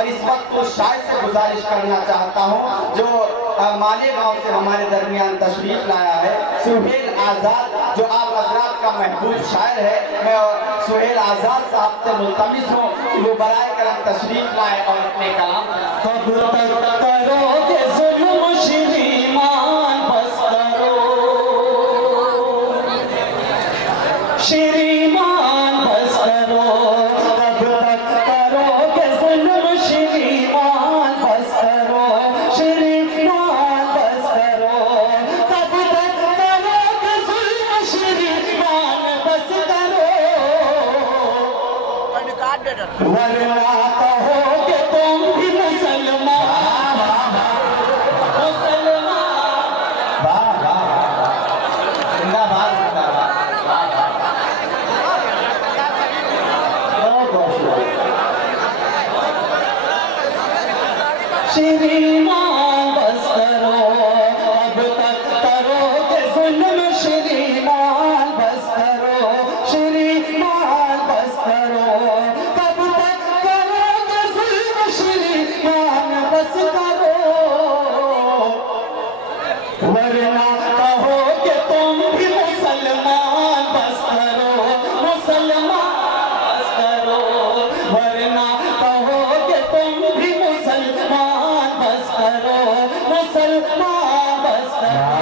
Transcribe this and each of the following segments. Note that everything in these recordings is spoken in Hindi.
और इस वक्त उस शायर से गुजारिश करना चाहता हूँ जो मालेगांव से हमारे दरमियान तशरीफ लाया है, सुहेल आजाद, जो आप हजरात का महबूब शायर है। मैं सुहेल आजाद साहब से मुल्तमिस हूँ कि वो बराए करम तशरीफ लाए और अपने कलाम श्रीमान बस करो, अब तक करोगे जुल्म, श्रीमान बस करो, श्रीमान बस करो, कब तक करोगे जुल्म, श्रीमान बस करो, वरना कहोगे तुम भी मुसलमान बस करो, मुसलमान बस करो, वरना कहोगे तुम भी मुसलमान बस करो, मुसलमान बस करो।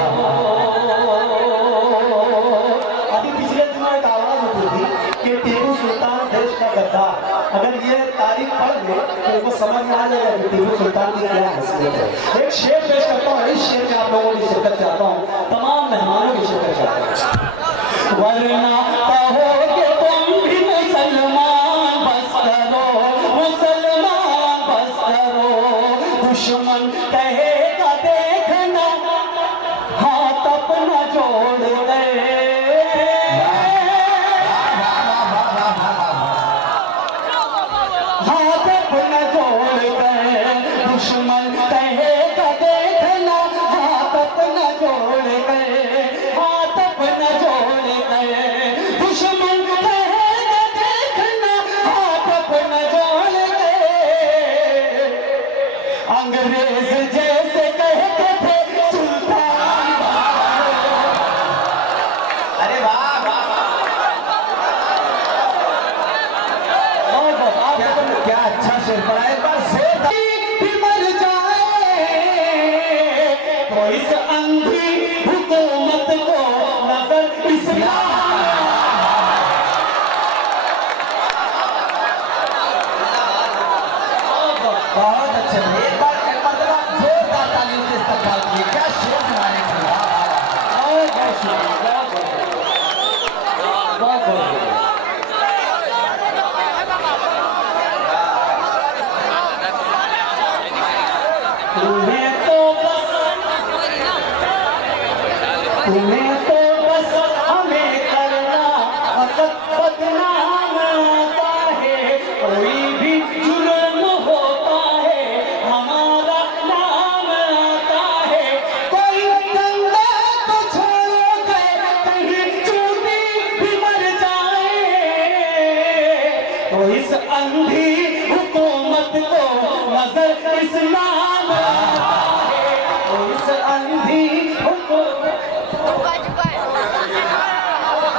अभी पिछले दिनों एक आवाज उठी थी कि टीपू सुल्तान देश का गद्दार। अगर ये तारीख पढ़ ले तो इनको समझ में आ जाएगा कि टीपू सुल्तान की क्या हैसियत है। एक शेर पेश करता हूँ, इस शेर में आप लोगों की शिरकत चाहता हूँ, तमाम मेहमानों की शिरकत चाहता हूँ। वरना कहोगे तुम भी मुसलमान बस करो, मुसलमान बस करो, दुश्मन कहेगा देखना हाथ अपना जोड़ गए, हाथ अपना जोड़ गए, दुश्मन कहेगा देखना हाथ अपना जोड़ गए, हाथ अपना जोड़ गए, दुश्मन कहेगा देखना हाथ अपना जोड़ गए, अंग्रेज जैसे कहते थे सुल्तान। अरे वाह क्या अच्छा शेर पढ़ा, एक बार जोर भी मर जाए तो इस अंधी हुकूमत को नजर इस्लाम। बहुत अच्छे, एक बार जोरदार तालियों से इस्तकबाल किए, क्या शेर सुनाने थे। बहुत बहुत शुक्रिया, बहुत बहुत तुम्हें तो बस हमें करना फकत बदनाम आता है, कोई भी जुर्म होता है हमारा नाम आता है, कोई गंगा तो छोड़ो गए कहीं चूटी भी मर जाए तो इस अंधी हुकूमत को नजर इस्लाम आता है, तो इस अंधी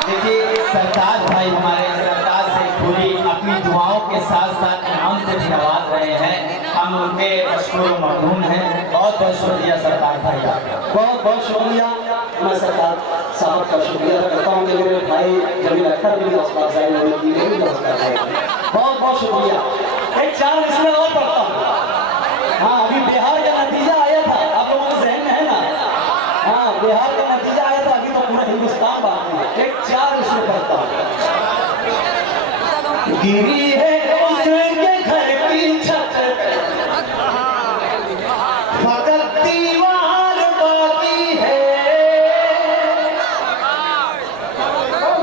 देखिए सरताज भाई हमारे सरताज से पूरी अपनी दुआओं के साथ साथ इनाम से भी नवाज रहे हैं, हम उनके मशहूर मखदूम हैं। बहुत बहुत शुक्रिया सरताज भाई आपका, बहुत बहुत शुक्रिया। मैं सरकार साहब का शुक्रिया करता हूँ कि मेरे भाई जमील अख्तर भी नमस्कार साहब ने की मेरी नमस्कार साहब, बहुत बहुत शुक्रिया। एक चार इसमें और पढ़ता हूँ। हाँ, अभी बिहार का नतीजा आया था, आप लोगों के जहन में है ना? हाँ, बिहार का नतीजा आया था, अभी तो पूरा हिंदुस्तान बाकी है। एक चार इसमें पढ़ता हूँ। गिरी है उसके घर की छत, फकत दीवार बाकी है,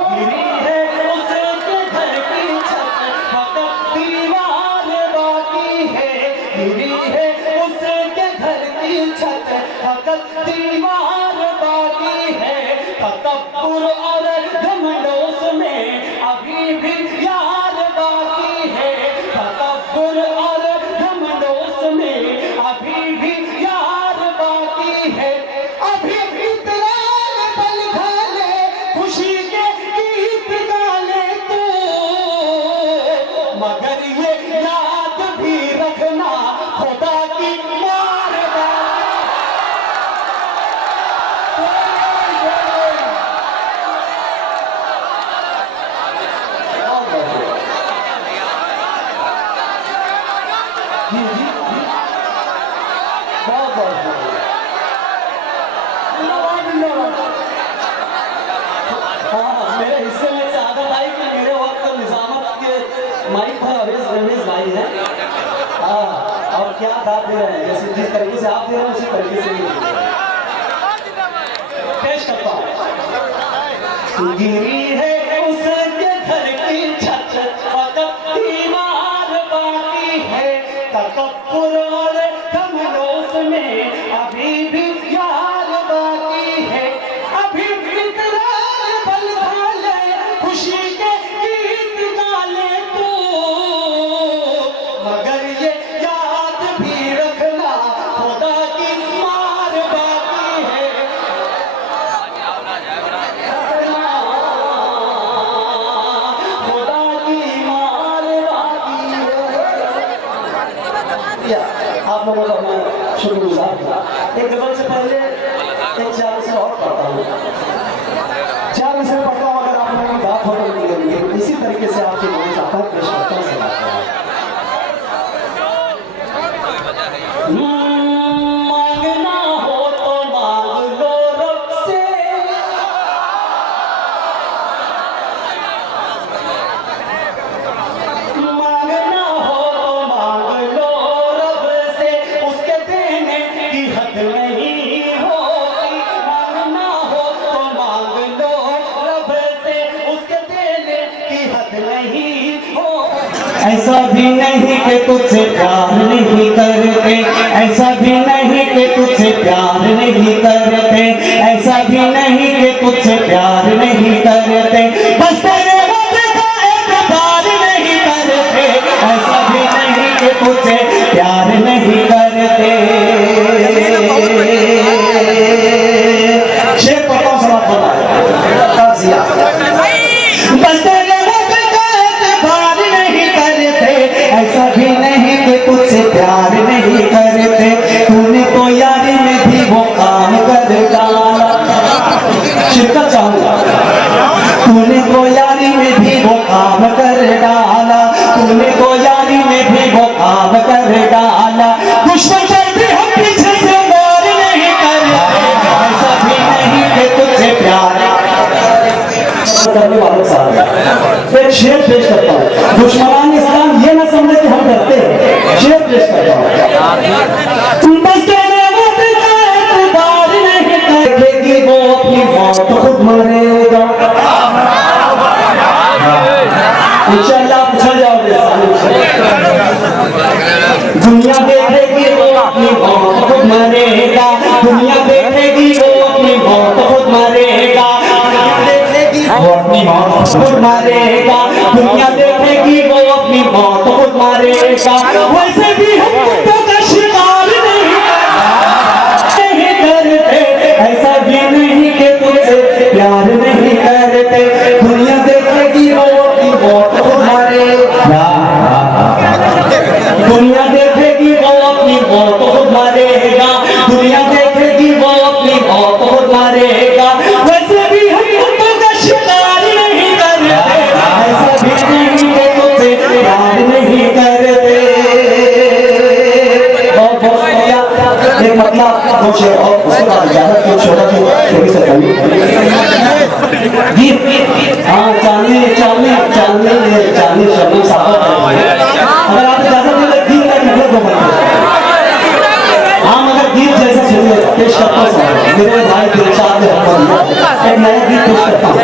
गिरी है उसके घर की छत, फकत दीवार बाकी है, गिरी है उसके घर की छत, फकत दीवार बाकी है, तकब्बुर और घमंडों में अभी भी यार बाकी है, तकब्बुर और घमंड अभी भी यार बाकी है, अभी इतना पल खाले, खुशी के गीत गाले तू, मगर ये याद भी रखना खुदा की मार जी जी जी बहुत बहुत हाँ, मेरे हिस्से में से आदत आई कि मेरे वक्त निजामत के माइक पर रमेश भाई हैं। हाँ, और क्या दाद दे रहे हैं, जैसे जिस तरीके से आप दे रहे हैं उसी तरीके से पेश करता हूँ। गिरी है उसके घर की छत, फकत दीवार बाकी है, तकब्बुर और कमरोस में अभी भी यार बाकी है, अभी इकरार पल खाले, खुशी के गीत गाले तू, मगर ये याद भी रखना खुदा की मार बाकी है। खुदा की मार बाकी है। आप लोगों का मैं शुक्रगुजार था। एक गजल से पहले एक 4 मिसरे और पढ़ता हूँ। 4 मिसरे पढ़ता हूँ, अगर आप लोगों की बात हो तो इसी तरीके से आपके लोगों चाहता है पेश करता हूँ। मांगना हो तो मांग लो रब से, मांगना हो तो मांग लो रब से, उसके देने की हद नहीं होती, मांगना हो तो मांग लो रब से, उसके देने की हद नहीं होती। ऐसा भी नहीं कि तुझसे प्यार नहीं करते, ऐसा भी नहीं कि तुझसे प्यार नहीं करते, ऐसा भी नहीं कि तुझसे प्यार नहीं करते, बस तेरे वक्त का एतबार नहीं करते, ऐसा भी नहीं कि तुझसे प्यार नहीं करते। शेर पढ़ता हूँ, समाप्त होता है। ताज़िया। बस तेरे वक्त का एतबार नहीं करते, ऐसा भी नहीं कि तुझसे प्यार नहीं करते, तूने तो यारी में भी वो काम कर डाला। शिरकत चाहूंगा। तूने तो यारी में भी वो काम कर डाला, तूने तो यारी में भी वो काम कर डाला, दुश्मन पर भी हम पीछे से वार नहीं करते, ऐसा भी नहीं कि तुझसे प्यार करने वालों साथ एक शेर पेश करता हूँ। दुश्मनान इस्लाम ये ना समझे कि हम डरते हैं। शेर पेश करता हूँ। बस तेरे वक्त का एतबार नहीं करेगी, वो अपनी मौत खुद मरेगा। इंशाअल्लाह आप चल जाओगे। दुनिया देखेगी वो अपनी मौत खुद मरेगा, दुनिया देखेगी वो अपनी मौत खुद मरेगा, वो अपनी मौत खुद मारेगा, दुनिया देखेगी वो अपनी मौत खुद मारेगा। वैसे भी हम कुत्तों का शिकार नहीं करते, ऐसा भी नहीं कि तुझसे प्यार नहीं करते, दुनिया देखेगी वो अपनी मौत खुद मारेगा, दुनिया देखेगी वो अपनी मौत खुद मारेगा, दुनिया देखेगी वो अपनी मौत खुद मारेगा। वैसे भी हम कुत्तों का शिकार नहीं करते, ऐसा भी नहीं कि तुझसे प्यार नहीं करते। बहुत बहुत शुक्रिया। एक मतलब कुछ और उसके बाद इजाजत कुछ होगा कि से कभी हाँ चांदनी चांदनी चांदनी चांदनी शर्मा साहब, अगर आप इजाजत दें गीत का मतलब दो हाँ, मगर गीत जैसा सुनिए पेश करता हूँ। मेरे भाई दिलशाद ने एक नया गीत पेश करता हूँ।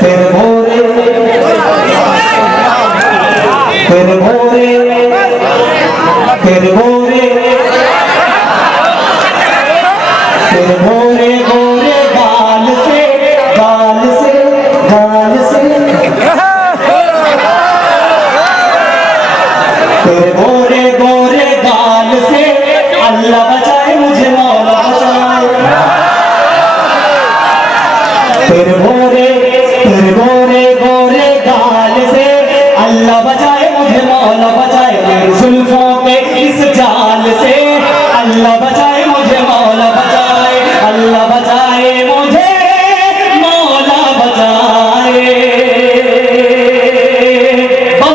फिर भोरे फिर भोरे फिर भोरे फिर भोरे भोरे गाल से गाल से गाल से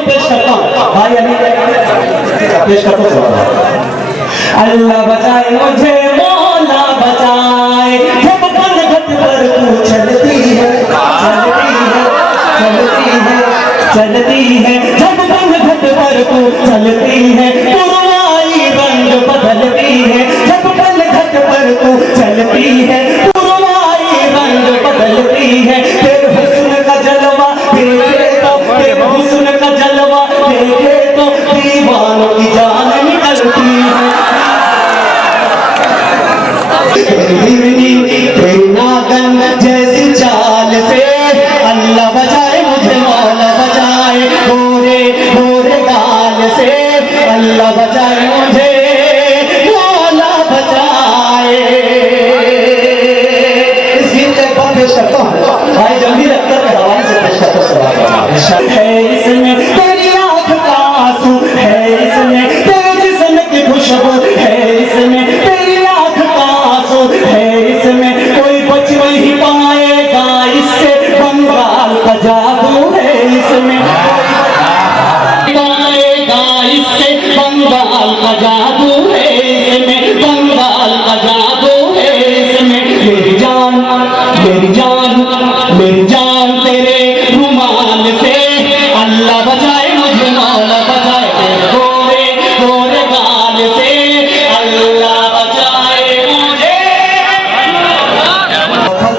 पेश करता हूँ भाई अली पेश करता हूँ। अल्लाह बचाए मुझे मौला बचाए, जब पलघट पर तू चलती है चलती है चलती है चलती है, जब पलघट पर तू चलती है, पुरवाई रंग बदलती है, जब पलघट पर तू चलती है, पुरवाई रंग बदलती है।